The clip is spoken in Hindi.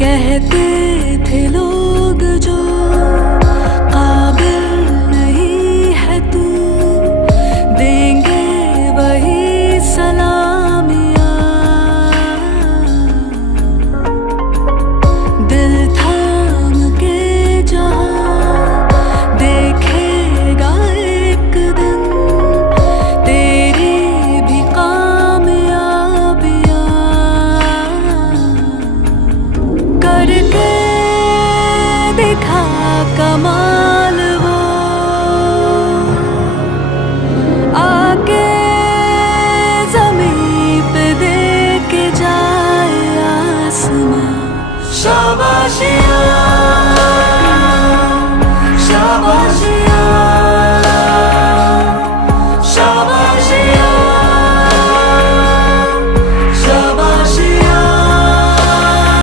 कहते थे लोग जो काबिल नहीं है तू, देंगे वही सलामियाँ। दिल थाम के जहाँ देखेगा एक दिन तेरी भी कामयाबियाँ। करके दिखा कमाल वो, आके ज़मीं पे दे के जाए आसमां। शाबाशियाँ